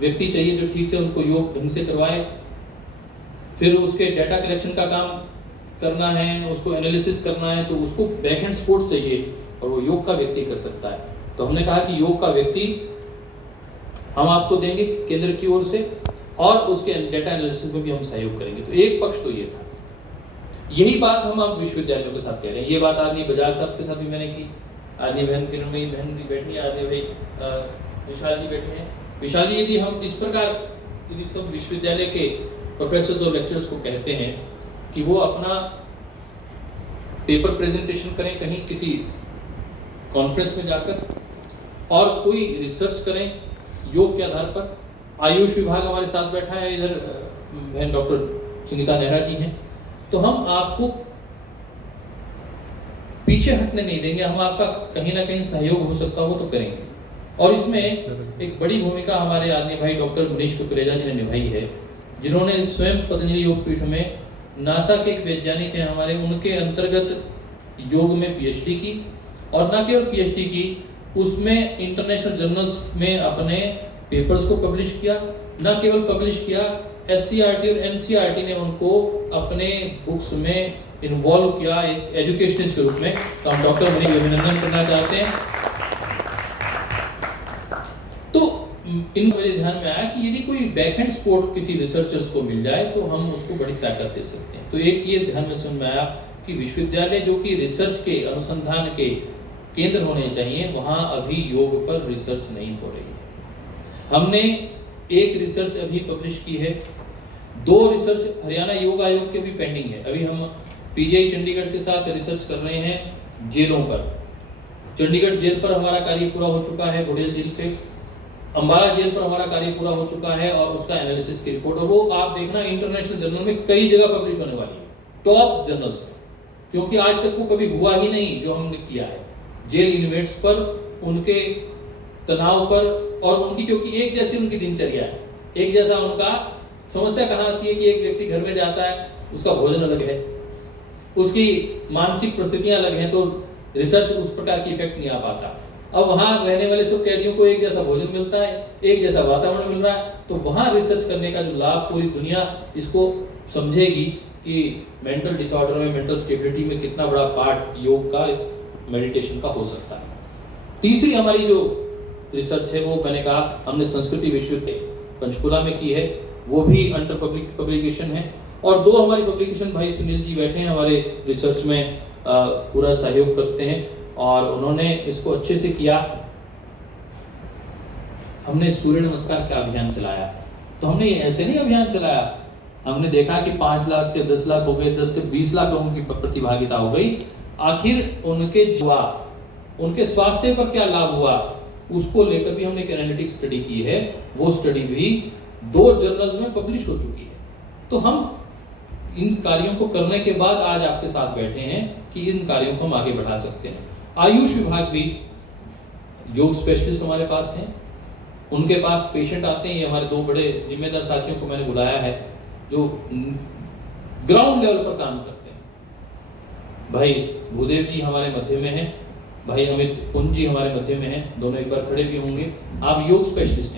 व्यक्ति चाहिए जो ठीक से उनको योग ढंग से करवाए। फिर उसके डाटा कलेक्शन का काम करना है, उसको एनालिसिस करना है, तो उसको बैकएंड सपोर्ट चाहिए और वो योग का व्यक्ति कर सकता है। तो हमने कहा कि योग का व्यक्ति हम आपको देंगे केंद्र की ओर से, और उसके डाटा एनालिसिस में भी हम सहयोग करेंगे। तो एक पक्ष तो ये था। यही बात हम अब विश्वविद्यालयों के साथ कह रहे हैं। ये बात आदमी बजाज साहब के साथ भी मैंने की, आदमी बहन किरणमयी बहन भी बैठी है, आदमी भाई विशाल जी बैठे हैं। विशाल जी, यदि हम इस प्रकार यदि सब विश्वविद्यालय के प्रोफेसर्स और लेक्चरर्स को कहते हैं कि वो अपना पेपर प्रेजेंटेशन करें कहीं किसी कॉन्फ्रेंस में जाकर, और कोई रिसर्च करें योग के आधार पर। आयुष विभाग हमारे साथ बैठा है, इधर बहन डॉक्टर सुनीता नेहरा जी हैं। तो हम आपको पीछे हटने नहीं देंगे, हम आपका कहीं ना कहीं सहयोग हो सकता हो तो करेंगे। और इसमें एक बड़ी भूमिका हमारे आदमी भाई डॉक्टर मनीष कुकरेजा जी ने निभाई है, जिन्होंने स्वयं पतंजलि योगपीठ में नासा के एक वैज्ञानिक हैं हमारे, उनके अंतर्गत योग में पीएचडी की, और न केवल पीएचडी की, उसमें इंटरनेशनल जर्नल्स में अपने पेपर्स को पब्लिश किया। न केवल पब्लिश किया, एससीईआरटी और एनसीईआरटी ने उनको अपने बुक्स में इन्वॉल्व किया एक एजुकेशनिस्ट के रूप में। तो हम डॉक्टर मनीष अभिनंदन करना चाहते हैं। तो इन मेरे ध्यान में आया कि यदि कोई बैकएंड सपोर्ट किसी रिसर्चर्स को मिल जाए तो हम उसको बड़ी ताकत दे सकते हैं। तो एक ये ध्यान में समझ में आया कि विश्वविद्यालय जो कि रिसर्च के अनुसंधान के केंद्र होने चाहिए, वहां अभी योग पर रिसर्च नहीं हो रही है। हमने एक रिसर्च अभी पब्लिश की है, 2 रिसर्च हरियाणा योग आयोग के भी पेंडिंग है। अभी हम पीजीआई चंडीगढ़ के साथ रिसर्च कर रहे हैं जेलों पर। चंडीगढ़ जेल पर हमारा कार्य पूरा हो चुका है, घोड़ियल जेल पे। अंबाला जेल पर हमारा कार्य पूरा हो चुका है, और उसका एनालिसिस की रिपोर्ट, और वो आप देखना इंटरनेशनल जर्नल में कई जगह पब्लिश होने वाली है, टॉप जर्नल्स में, क्योंकि आज तक वो कभी हुआ ही नहीं जो हमने किया है जेल इनमेट्स पर, उनके तनाव पर, और उनकी क्योंकि एक जैसी उनकी दिनचर्या है, एक जैसा उनका। समस्या कहाँ आती है कि एक व्यक्ति घर में जाता है, उसका भोजन अलग है, उसकी मानसिक परिस्थितियां अलग हैं, तो रिसर्च उस प्रकार की इफेक्ट नहीं आ पाता। अब वहां रहने वाले सब कैदियों को एक जैसा भोजन मिलता है, एक जैसा वातावरण मिल रहा है, तो वहां रिसर्च करने का जो लाभ पूरी दुनिया इसको समझेगी कि मेंटल डिसऑर्डर में, मेंटल स्टेबिलिटी में कितना बड़ा पार्ट योग का, मेडिटेशन का हो सकता है। तीसरी हमारी जो रिसर्च है वो मैंने कहा हमने संस्कृति विश्वविद्यालय पंचकुला में की है, वो भी अंडर पब्लिकेशन है। और 2 हमारी पब्लिकेशन भाई सुनील जी बैठे हैं हमारे रिसर्च में, पूरा सहयोग करते हैं, और उन्होंने इसको अच्छे से किया। हमने सूर्य नमस्कार का अभियान चलाया, तो हमने ऐसे नहीं अभियान चलाया, हमने देखा कि 5 लाख से 10 लाख हो गए, 10 से 20 लाख लोगों की प्रतिभागिता हो गई। आखिर उनके स्वास्थ्य पर क्या लाभ हुआ, उसको लेकर भी हमने एक एनालिटिक स्टडी की है। वो स्टडी भी 2 जर्नल्स में पब्लिश हो चुकी है। तो हम इन कार्यों को करने के बाद आज आपके साथ बैठे हैं कि इन कार्यों को हम आगे बढ़ा सकते हैं। आयुष विभाग भी योग स्पेशलिस्ट हमारे पास हैं, उनके पास पेशेंट आते हैं। ये हमारे 2 बड़े जिम्मेदार साथियों को मैंने बुलाया है जो ग्राउंड लेवल पर काम करते हैं। भाई भूदेव जी हमारे मध्य में हैं, भाई अमित पुंज जी हमारे मध्य में हैं, दोनों एक बार खड़े भी होंगे। आप योग स्पेशलिस्ट हैं।